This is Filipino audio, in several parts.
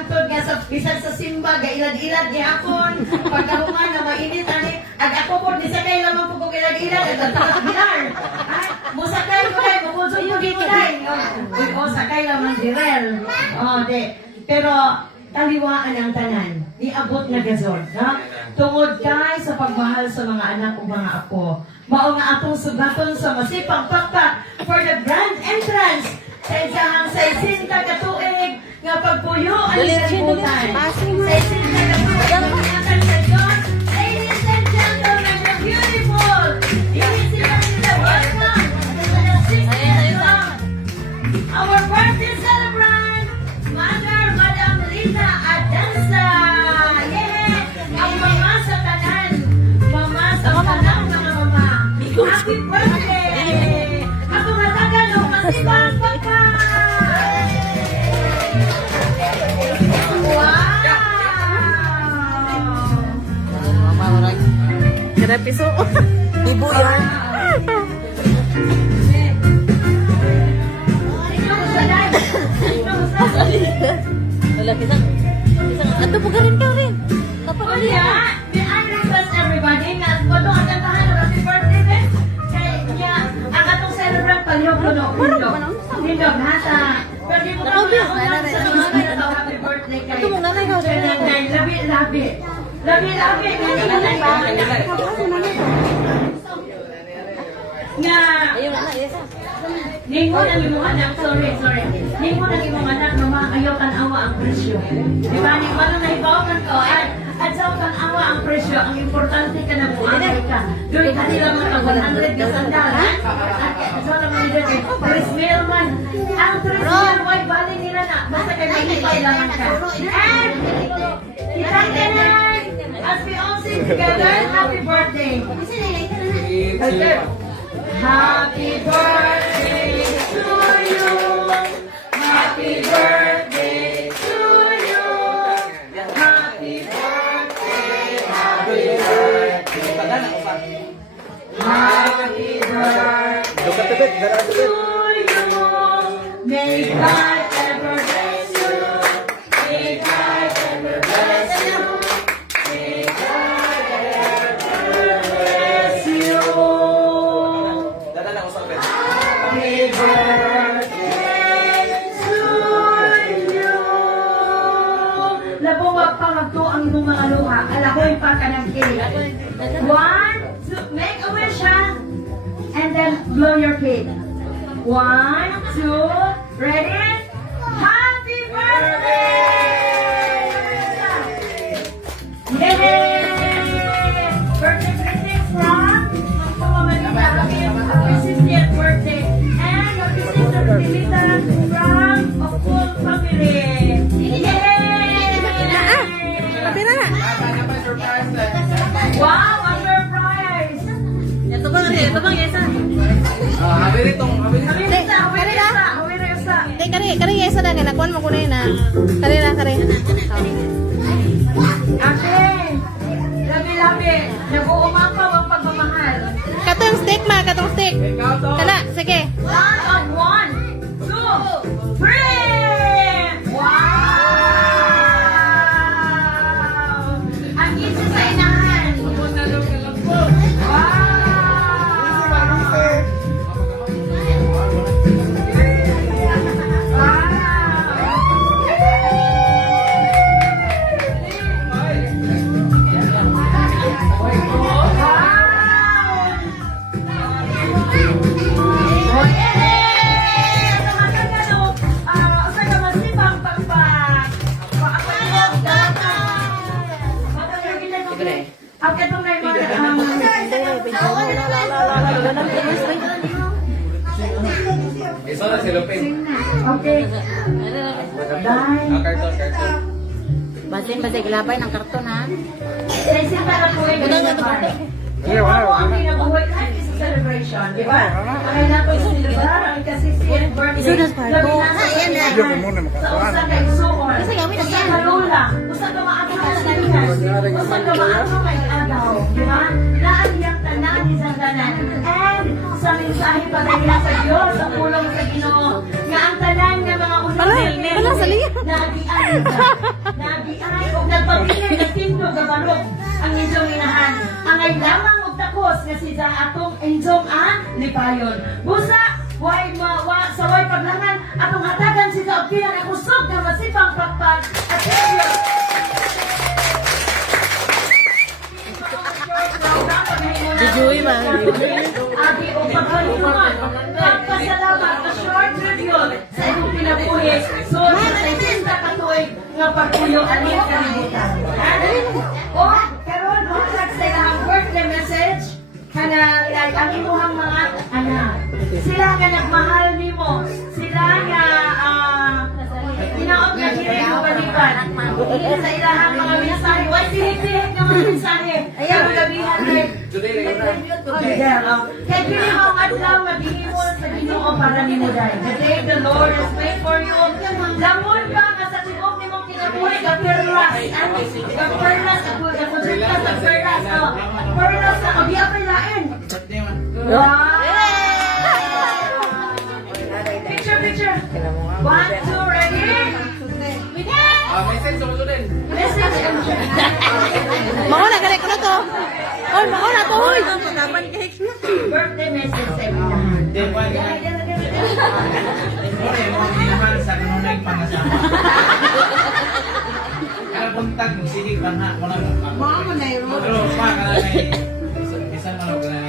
hangtod nga sa bisan sa simba gailad-ilad gihapon pagkahuman na mainit ani ag ako po di sakay lamang po kog ilad-ilad ag bilar ay mo sakay ko kay mo so yung dito dai o sakay lamang direl de pero taliwaan ang tanan niabot na gazon no tungod kay sa pagmahal sa mga anak ug mga apo mao nga atong sugaton sa masipang pakpak for the grand entrance sa isahang 60 katuig nga pagpuyo ang kalibutan. Sa 60 katuig nga pagmatan sa Diyos. Ladies and gentlemen, the beautiful. Hindi sila welcome to the 60th our birthday celebrant, Mother Madam Lita Adanza. Yeah! Ang mama sa tanan. Mama sa tanan mga mama. Happy birthday! Ako matagal o masibang pagka! Kada piso. Ibu yan. Wala pisang. Ato po ka rin ka rin. Oh yeah, may I request everybody na kung ang kantahan ng happy birthday din. Kaya niya, ang atong celebrant palihog ko no. Hindog, hata. Pero di mo ka muna sa mga na happy birthday kayo. Ito mong nanay ka. Labi. Labi. Nga. Ayun na, isa. Ningon ang imong anak, sorry. Ningon ang imong anak, mama, ayaw tanawa ang presyo. Di ba? Ningon ang nahibawakan ko, at sa tanawa ang presyo, ang importante ka na buhay ka. Doon ka nila mga 100 ka sandal, ha? At sa naman nila, 3 mil man. Ang 3 mil, why bali nila na? Basta kayo mahipay lamang ka. And, kita ka na, as we all sing together, happy birthday. Happy birthday to you. Happy birthday to you. Happy birthday. Happy birthday. Happy birthday to you. May God ever bless you. May God ever bless you. May God ever bless you. Happy birthday to you. Labong magpangagto ang inyong mga luha. Alahoy pa ka ng cake. 1, 2, make a wish ha. And then blow your cake. 1, 2, ready? Happy birthday! Yay! Birthday greetings from Mama Lita. Happy 60th birthday. And happy sister Lita from a full family. Yay! Tapi na. Wow, a surprise! Ito bang isa? Happy Rita, Kari isa na nakuan mo ko na yun na. Kari. Ate, labi-labi, nag-uumapa ang pagmamahal. Katong stick. Kala, sige. Count of 1, 2, 3! Wow! Ang isa sa inahan. Eso na silupin. Okay. Bye. Karton. Basin gilapay ng karton ha. Sa para po ay nabuhay kahit isa celebration, di ba? Ay na po celebrar ang kasi-60th birthday. Isunas pa ito. Ayan na. Sa usa kay Suon. Kasi gawin na Usa yan. ka lula. Usa ka maato ka sa kanilas. Usa ka maato kay agaw. Di ba? Naagiyang tanan ni tanan. And sa mensahe pa nila sa Diyos, sa pulong sa Ginoo, nga ang tanan nga mga Wala sa liya. Nabiay o nagpabilin ng tindog ang manok ang inyong inahan. Ang ay lamang og takos nga si sa atong inyong lipayon. Busa, sa way paglangan, atong hatagan si sa opinan ang kusog na masipang pakpak at isyo. Dijoy ba? Abi o pagkaluman, pagpasalamat na short review sa imong pinabuhi. So, sa isista katuig nga pagpuyo anin kalibutan. O, karon mo sa ilang birthday message, kanang ang imuhang mga anak. Sila nga nagmahal nimo. Sila nga tinaot nga diri mo balikan. Sa ilahang mga mensahe, why dihig-dihig nga mga mensahe? Ayaw gabihan rin. Kaya dili mo ang adlaw nga gihimol sa Ginoo para nimo dai. The day the Lord has made for you. Lamon pa nga sa tibok nimong kinabuhi ka perlas. Ka perlas ako ka konsulta sa perlas. Perlas na obiya pa lain. Wow! Picture. 1, 2, ready? Message. Mauna gali ko na to. Oy, mauna to hoy. Birthday message sa ilahan. Buntag mo, sige pa na. Mama na yun. Pero pa ka na isang ano ka na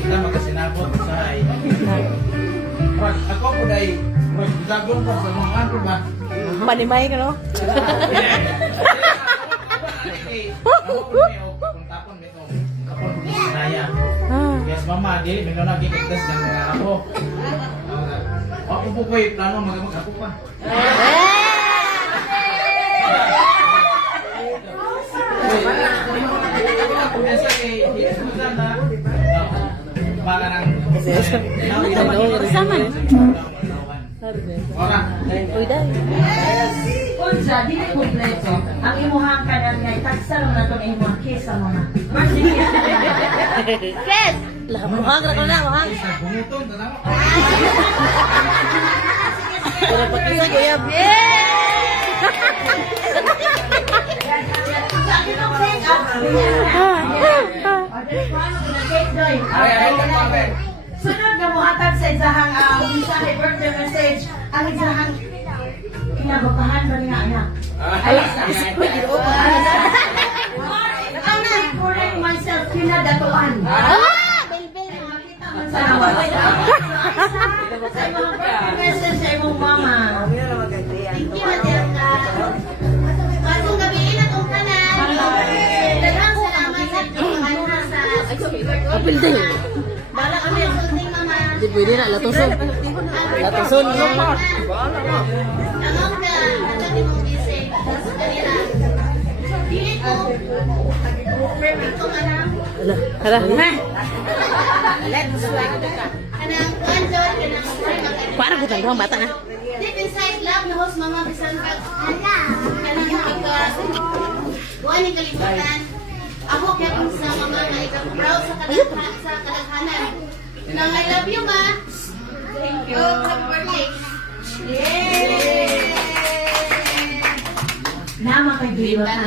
kita makasinabot sa ay. Ako po dahil magdagong pa sa mga ano ba? Manimay ka no? Tapon nito. Tapon po sinaya. Yes, mama, di, may nuna kikigtas ng mga ako. Ako po ko yung plano mag-ako pa. Uy, dahil. Unsa, dili kompleto. Ang imuhang kanan nga itaksa lang na itong imuhang kesa mo na. Kes! Lah, muhang ra ko na, muhang. Pero pagkisa ko yab. Sa akin ang cake sunod nga muhatag sa isahang mensahe, birthday message, ang isahang kinababahan ba niya anak? Ay, ang correct myself, kinadatuan. Makita man sa sa imong birthday message sa imong mama. Thank you, Matilda. Pasong gabihin at ang tanan. Daghang salamat sa inyong sa Apil din. Bala kami ang sulting mama. Di pwede na, latuson. Latuson, mama. Among ka, natin mong gising. Sa kanila. Dili ko. Perfect ko ka na. Hala. Kanang kanjol, kanang spring, kanang Parang butang doang bata na. deep inside love, yung host mama, bisan ka. Kanang pagka. Buwan yung kalibutan. Ako kaya kung sa mama na ikaw-proud sa kadaghanan. Nang I love you, ma. Thank you. Happy birthday. Yay! Nama kay Biwa ka.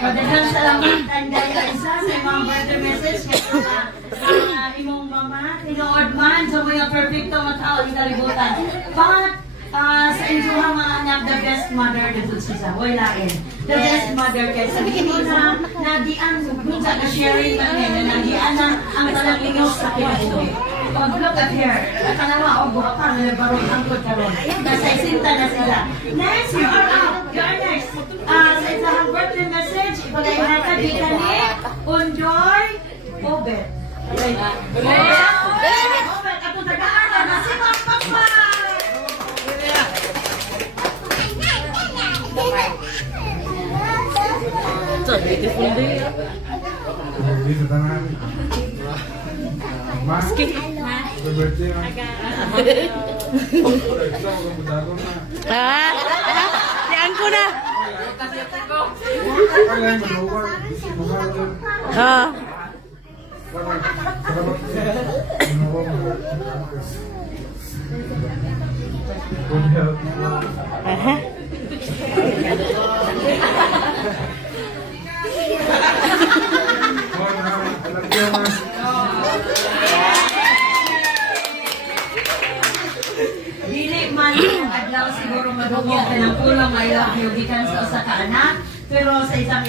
Padagang salamatan dahil isa sa imong birthday message kay imong mama, tinuod man sa mga perfecto nga tao sa kalibutan. Pangat sa inyong mga anak, the best mother the good siya. Way lain. The best mother kay sabihin mo na nadian sa ka-sharing namin na nadian na ang talang inyo sa kinabuhi. Oh, look at here. Kanawa, buha pa, nalabarong angkot karon. Nasa isinta na sila. Next, you are out. You are next. Sa isang birthday message, ipagayunan ka, di ka ni Unjoy Obet. Obet, ako tagaan ka na si Papa. So, beautiful day. Dito tangan. Maski. Birthday na. Diyan ko na. Kailan mag-over? Mahal doon. Ha. Salamat. Aha. Dili man yung adlaw siguro madugog ka ng kulang may love you gikan sa usa ka anak. Pero sa isang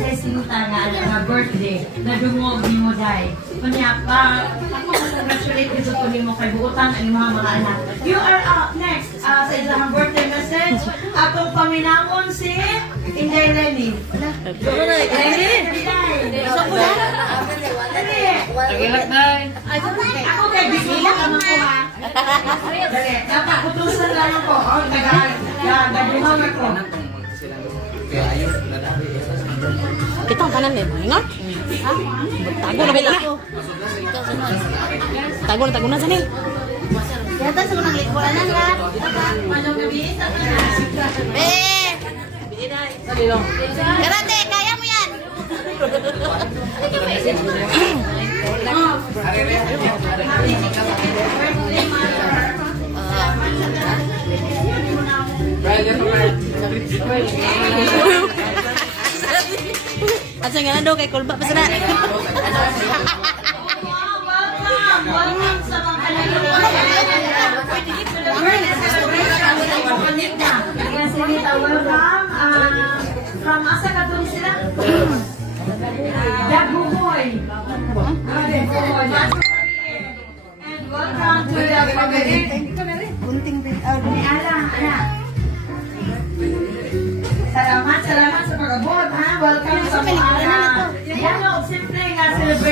sa isinta nga birthday, nadungog ni mo dai. Kunya pa, ako congratulate dito ko nimo kay buutan ang mga anak. You are up next sa isang birthday message. Atong paminamon si Inday Lenny. Lenny? Gusto ko na? Dali. Tagilak na Ako kay Bisila ka man ko ha. Dali. Napakutusan lang ako. Oh, nag-dumang ako. Kita ang kanan din. Ingat. Ha? Tago na bila. Tago na sa ni. Yata sa mga likuan na nga. Manong gabi. Karate, kaya mo yan. At sa nga daw kay Kulba pa sana. Welcome sa mga welcome. From asa ka doon sila? Daguhoy. And welcome to the family. Ni Ala, anak. Salamat sa pag-abot, ha? Welcome sa mga